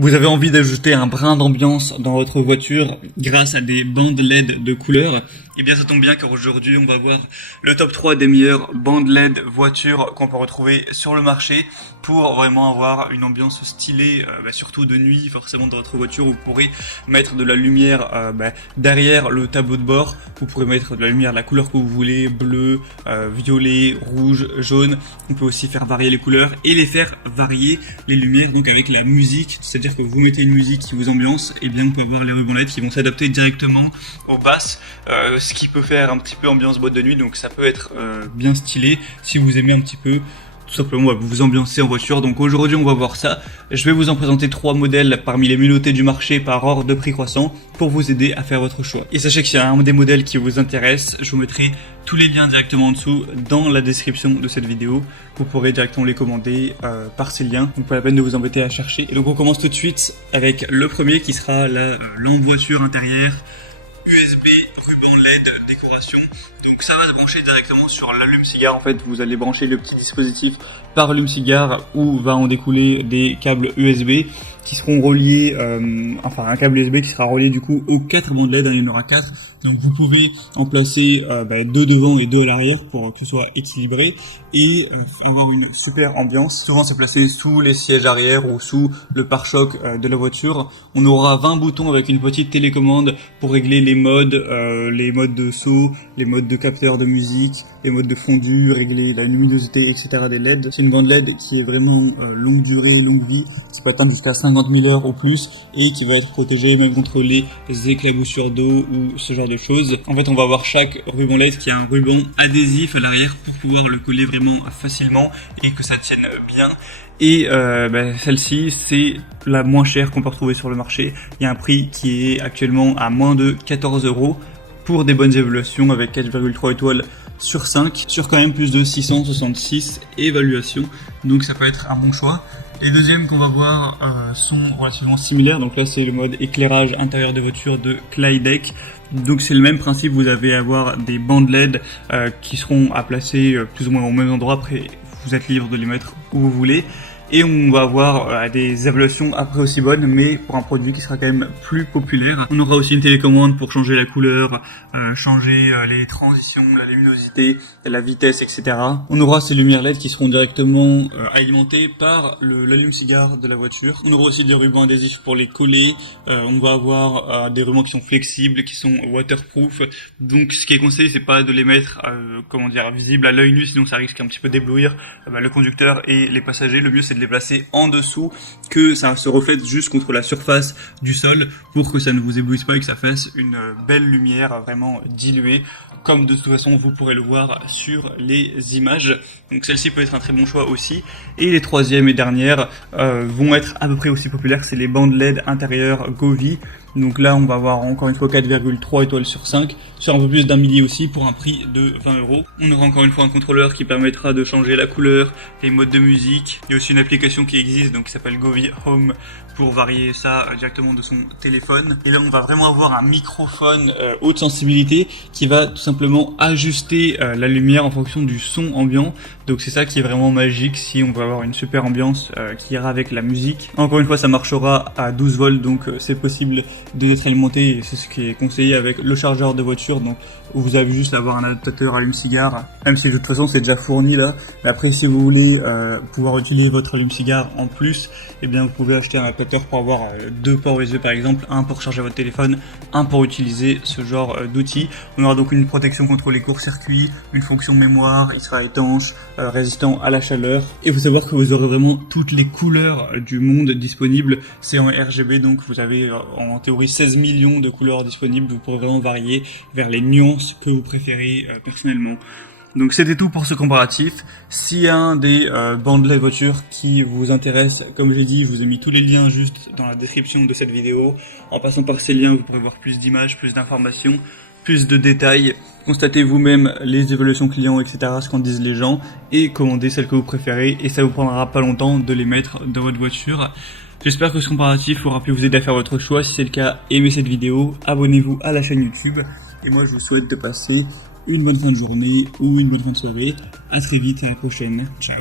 Vous avez envie d'ajouter un brin d'ambiance dans votre voiture grâce à des bandes LED de couleur? Eh bien ça tombe bien car aujourd'hui on va voir le top 3 des meilleures bandes LED voitures qu'on peut retrouver sur le marché pour vraiment avoir une ambiance stylée, surtout de nuit. Forcément dans votre voiture vous pourrez mettre de la lumière derrière le tableau de bord, vous pourrez mettre de la lumière de la couleur que vous voulez, bleu, violet, rouge, jaune. On peut aussi faire varier les couleurs et les faire varier les lumières donc avec la musique, c'est-à-dire que vous mettez une musique qui vous ambiance, et bien on peut avoir les rubans LED qui vont s'adapter directement aux basses, ce qui peut faire un petit peu ambiance boîte de nuit, donc ça peut être bien stylé si vous aimez un petit peu tout simplement vous ambiancer en voiture. Donc aujourd'hui on va voir ça. Je vais vous en présenter 3 modèles parmi les mieux notés du marché par ordre de prix croissant pour vous aider à faire votre choix. Et sachez que s'il y a un des modèles qui vous intéresse, je vous mettrai tous les liens directement en dessous dans la description de cette vidéo. Vous pourrez directement les commander par ces liens, donc pas la peine de vous embêter à chercher. Et donc on commence tout de suite avec le premier qui sera la lampe voiture intérieure USB ruban LED décoration. Donc ça va se brancher directement sur l'allume-cigare. En fait, vous allez brancher le petit dispositif par allume-cigare où va en découler des câbles USB qui seront reliés, un câble USB qui sera relié du coup aux 4 bandes LED, il y en aura 4. Donc vous pouvez en placer 2 devant et 2 à l'arrière pour que ce soit équilibré et avoir une super ambiance. Souvent c'est placé sous les sièges arrière ou sous le pare-choc de la voiture. On aura 20 boutons avec une petite télécommande pour régler les modes de saut, les modes de capteur de musique, les modes de fondu, régler la luminosité, etc. des LED. C'est une bande LED qui est vraiment longue durée, longue vie, qui peut atteindre jusqu'à 50 000 heures ou plus et qui va être protégée même contre les éclaboussures d'eau ou ce genre de choses. En fait, on va avoir chaque ruban LED qui a un ruban adhésif à l'arrière pour pouvoir le coller vraiment facilement et que ça tienne bien. Et celle-ci, c'est la moins chère qu'on peut retrouver sur le marché. Il y a un prix qui est actuellement à moins de 14 € pour des bonnes évaluations avec 4,3 étoiles sur 5, sur quand même plus de 666 évaluations. Donc ça peut être un bon choix. Les deuxièmes qu'on va voir sont relativement similaires. Donc là c'est le mode éclairage intérieur de voiture de Clydech. Donc c'est le même principe, vous allez avoir des bandes LED qui seront à placer plus ou moins au même endroit. Après vous êtes libre de les mettre où vous voulez. Et on va avoir des évaluations après aussi bonnes, mais pour un produit qui sera quand même plus populaire. On aura aussi une télécommande pour changer la couleur, changer les transitions, la luminosité, la vitesse, etc. On aura ces lumières LED qui seront directement alimentées par l'allume-cigare de la voiture. On aura aussi des rubans adhésifs pour les coller. On va avoir des rubans qui sont flexibles, qui sont waterproof. Donc ce qui est conseillé, c'est pas de les mettre visibles à l'œil nu, sinon ça risque un petit peu d'éblouir le conducteur et les passagers. Le mieux c'est de les placer en dessous, que ça se reflète juste contre la surface du sol pour que ça ne vous éblouisse pas et que ça fasse une belle lumière vraiment diluée, comme de toute façon vous pourrez le voir sur les images. Donc celle-ci peut être un très bon choix aussi. Et les troisièmes et dernières vont être à peu près aussi populaires, c'est les bandes LED intérieures Govee. Donc là on va avoir encore une fois 4,3 étoiles sur 5, sur un peu plus d'un millier aussi pour un prix de 20 €. On aura encore une fois un contrôleur qui permettra de changer la couleur, les modes de musique. Il y a aussi une application qui existe donc qui s'appelle Govee Home pour varier ça directement de son téléphone. Et là on va vraiment avoir un microphone haute sensibilité qui va tout simplement ajuster la lumière en fonction du son ambiant. Donc c'est ça qui est vraiment magique si on veut avoir une super ambiance qui ira avec la musique. Encore une fois ça marchera à 12 volts donc c'est possible d'être alimenté et c'est ce qui est conseillé avec le chargeur de voiture. Donc vous avez juste à avoir un adaptateur allume-cigare, même si de toute façon c'est déjà fourni là. Mais après si vous voulez pouvoir utiliser votre allume-cigare en plus, et bien vous pouvez acheter un adaptateur pour avoir 2 ports USB par exemple, un pour charger votre téléphone, un pour utiliser ce genre d'outils. On aura donc une protection contre les courts-circuits, une fonction mémoire, il sera étanche, résistant à la chaleur. Et faut savoir que vous aurez vraiment toutes les couleurs du monde disponibles. C'est en RGB donc vous avez en théorie 16 millions de couleurs disponibles. Vous pourrez vraiment varier vers les nuances que vous préférez personnellement. Donc c'était tout pour ce comparatif. S'il y a un des bandes LED voiture qui vous intéresse, comme j'ai dit, je vous ai mis tous les liens juste dans la description de cette vidéo. En passant par ces liens, vous pourrez voir plus d'images, plus d'informations, plus de détails. Constatez vous-même les évaluations clients, etc., ce qu'en disent les gens, et commandez celles que vous préférez. Et ça vous prendra pas longtemps de les mettre dans votre voiture. J'espère que ce comparatif aura pu vous aider à faire votre choix. Si c'est le cas, aimez cette vidéo, abonnez-vous à la chaîne YouTube. Et moi, je vous souhaite de passer une bonne fin de journée ou une bonne fin de soirée. À très vite, à la prochaine. Ciao.